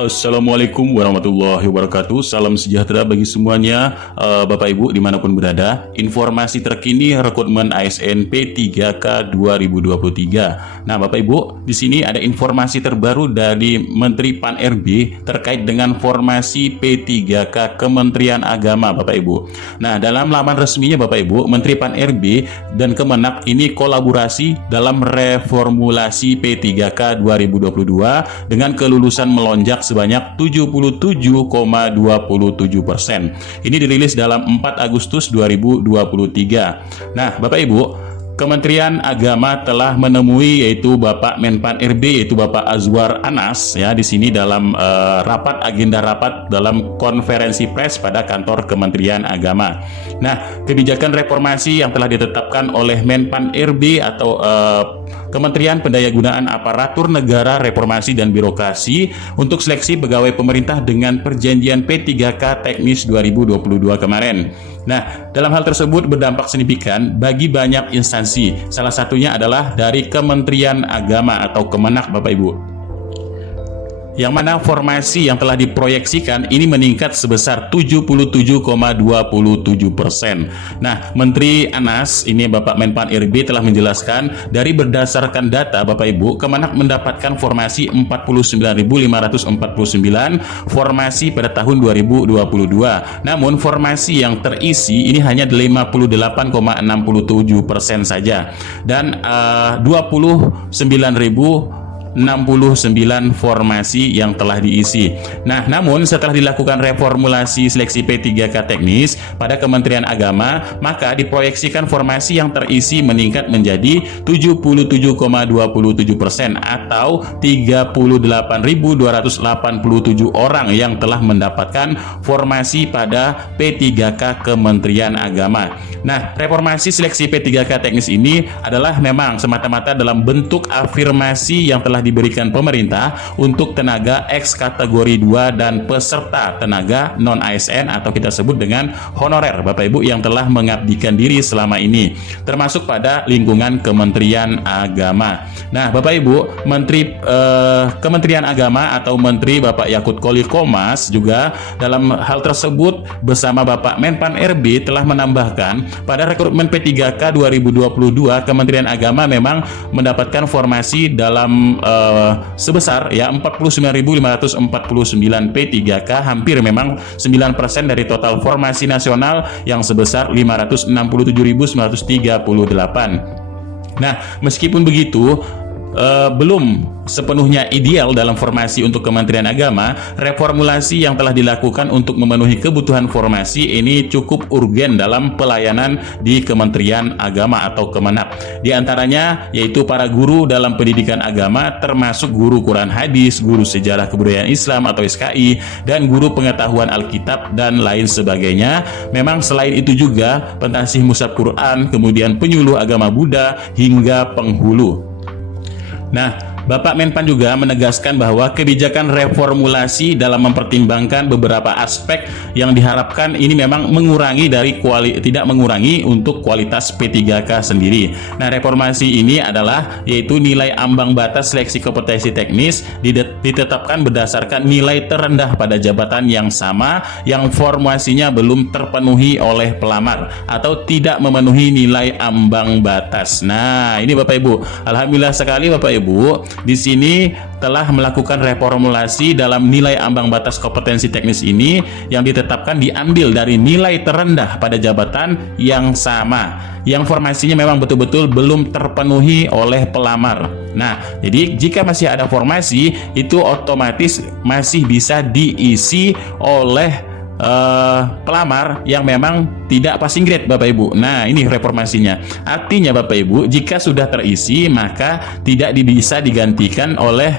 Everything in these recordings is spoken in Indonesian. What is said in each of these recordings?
Assalamualaikum warahmatullahi wabarakatuh. Salam sejahtera bagi semuanya, Bapak Ibu dimanapun berada. Informasi terkini rekrutmen ASN P3K 2023. Nah, Bapak Ibu, di sini ada informasi terbaru dari Menteri Pan-RB terkait dengan formasi P3K Kementerian Agama, Bapak Ibu. Nah, dalam laman resminya, Bapak Ibu, Menteri Pan-RB dan Kemenak ini kolaborasi dalam reformulasi P3K 2022 dengan kelulusan melonjak sebanyak 77,27%. Ini dirilis dalam 4 Agustus 2023. Nah, Bapak Ibu, Kementerian Agama telah menemui yaitu Bapak Menpan RB, yaitu Bapak Azwar Anas ya di sini dalam agenda rapat dalam konferensi pers pada kantor Kementerian Agama. Nah, kebijakan reformasi yang telah ditetapkan oleh Menpan RB atau Kementerian Pendayagunaan Aparatur Negara Reformasi dan Birokrasi untuk seleksi pegawai pemerintah dengan perjanjian P3K teknis 2022 kemarin. Nah, dalam hal tersebut berdampak signifikan bagi banyak instansi. Salah satunya adalah dari Kementerian Agama atau Kemenak, Bapak Ibu. Yang mana formasi yang telah diproyeksikan ini meningkat sebesar 77,27%. Nah, Menteri Anas, ini Bapak Menpan RB telah menjelaskan dari berdasarkan data Bapak Ibu, Kemenak mendapatkan formasi 49.549 formasi pada tahun 2022. Namun formasi yang terisi ini hanya 58,67% saja. Dan 29.069 formasi yang telah diisi. Nah, namun setelah dilakukan reformulasi seleksi P3K teknis pada Kementerian Agama, maka diproyeksikan formasi yang terisi meningkat menjadi 77,27% atau 38.287 orang yang telah mendapatkan formasi pada P3K Kementerian Agama. Nah, reformasi seleksi P3K teknis ini adalah memang semata-mata dalam bentuk afirmasi yang telah diberikan pemerintah untuk tenaga X kategori 2 dan peserta tenaga non-ASN atau kita sebut dengan honorer, Bapak Ibu, yang telah mengabdikan diri selama ini, termasuk pada lingkungan Kementerian Agama. Nah, Bapak Ibu, Kementerian Agama atau Menteri Bapak Yakut Kolil Qomas juga dalam hal tersebut bersama Bapak Menpan RB telah menambahkan pada rekrutmen P3K 2022 Kementerian Agama memang mendapatkan formasi dalam sebesar ya 49.549 P3K, hampir memang 9% dari total formasi nasional yang sebesar 567.938. Nah, meskipun begitu belum sepenuhnya ideal dalam formasi untuk Kementerian Agama, reformulasi yang telah dilakukan untuk memenuhi kebutuhan formasi ini cukup urgen dalam pelayanan di Kementerian Agama atau Kemenak. Di antaranya yaitu para guru dalam pendidikan agama, termasuk guru Quran Hadis, guru sejarah kebudayaan Islam atau SKI, dan guru pengetahuan Alkitab dan lain sebagainya. Memang selain itu juga pentasih mushaf Quran, kemudian penyuluh agama Buddha hingga penghulu. Nah, Bapak Menpan juga menegaskan bahwa kebijakan reformulasi dalam mempertimbangkan beberapa aspek yang diharapkan ini memang tidak mengurangi untuk kualitas P3K sendiri. Nah, reformasi ini adalah yaitu nilai ambang batas seleksi kompetensi teknis ditetapkan berdasarkan nilai terendah pada jabatan yang sama yang formasinya belum terpenuhi oleh pelamar atau tidak memenuhi nilai ambang batas. Nah, ini Bapak Ibu, alhamdulillah sekali Bapak Ibu, di sini telah melakukan reformulasi dalam nilai ambang batas kompetensi teknis ini yang ditetapkan diambil dari nilai terendah pada jabatan yang sama yang formasinya memang betul-betul belum terpenuhi oleh pelamar. Nah, jadi jika masih ada formasi itu otomatis masih bisa diisi oleh pelamar yang memang tidak passing grade, Bapak Ibu. Nah, ini reformasinya. Artinya Bapak Ibu, jika sudah terisi maka tidak bisa digantikan oleh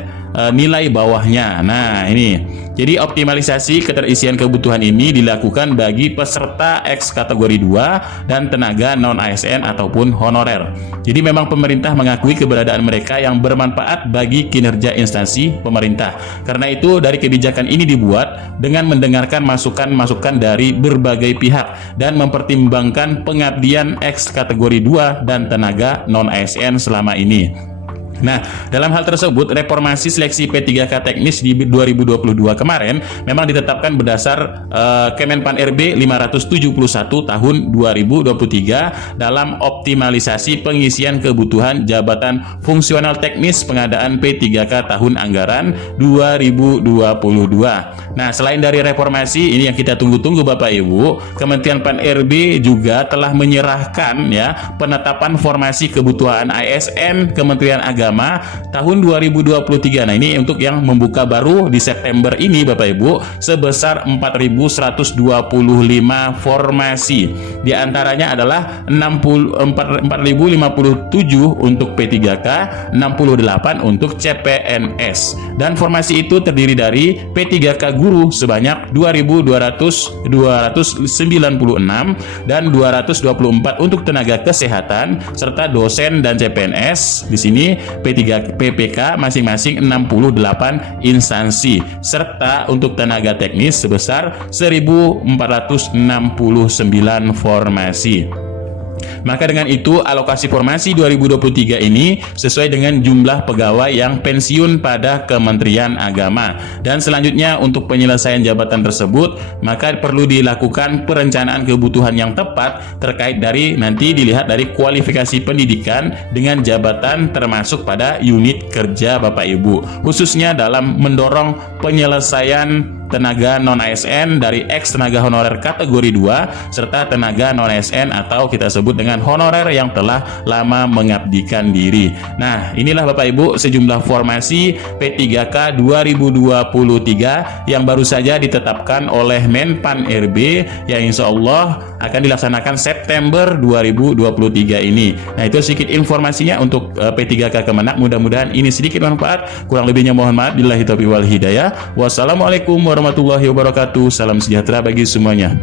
nilai bawahnya. Nah, ini. Jadi optimalisasi keterisian kebutuhan ini dilakukan bagi peserta X kategori 2 dan tenaga non-ASN ataupun honorer. Jadi memang pemerintah mengakui keberadaan mereka yang bermanfaat bagi kinerja instansi pemerintah. Karena itu dari kebijakan ini dibuat dengan mendengarkan masukan-masukan dari berbagai pihak dan mempertimbangkan pengabdian X kategori 2 dan tenaga non-ASN selama ini. Nah, dalam hal tersebut, reformasi seleksi P3K teknis di 2022 kemarin memang ditetapkan berdasar Kemenpan RB 571 tahun 2023 dalam optimalisasi pengisian kebutuhan jabatan fungsional teknis pengadaan P3K tahun anggaran 2022. Nah, selain dari reformasi ini yang kita tunggu-tunggu Bapak Ibu, Kementerian Pan RB juga telah menyerahkan ya penetapan formasi kebutuhan ASN Kementerian Agama tahun 2023. Nah, ini untuk yang membuka baru di September ini Bapak Ibu sebesar 4.125 formasi. Di antaranya adalah 4.057 untuk P3K, 68 untuk CPNS. Dan formasi itu terdiri dari P3K guru sebanyak 2.296 dan 224 untuk tenaga kesehatan serta dosen dan CPNS. Di sini P3 PPK masing-masing 68 instansi serta untuk tenaga teknis sebesar 1.469 formasi. Maka dengan itu alokasi formasi 2023 ini sesuai dengan jumlah pegawai yang pensiun pada Kementerian Agama. Dan selanjutnya untuk penyelesaian jabatan tersebut maka perlu dilakukan perencanaan kebutuhan yang tepat terkait dari nanti dilihat dari kualifikasi pendidikan dengan jabatan termasuk pada unit kerja Bapak Ibu, khususnya dalam mendorong penyelesaian tenaga non-ASN dari ex tenaga honorer kategori 2 serta tenaga non-ASN atau kita sebut dengan honorer yang telah lama mengabdikan diri. Nah, inilah Bapak Ibu sejumlah formasi P3K 2023 yang baru saja ditetapkan oleh Menpan RB yang insya Allah akan dilaksanakan September 2023 ini. Nah, itu sedikit informasinya untuk P3K Kemenak. Mudah-mudahan ini sedikit manfaat. Kurang lebihnya mohon maaf. Billahi taufiq wal hidayah. Wassalamualaikum warahmatullahi wabarakatuh. Salam sejahtera bagi semuanya.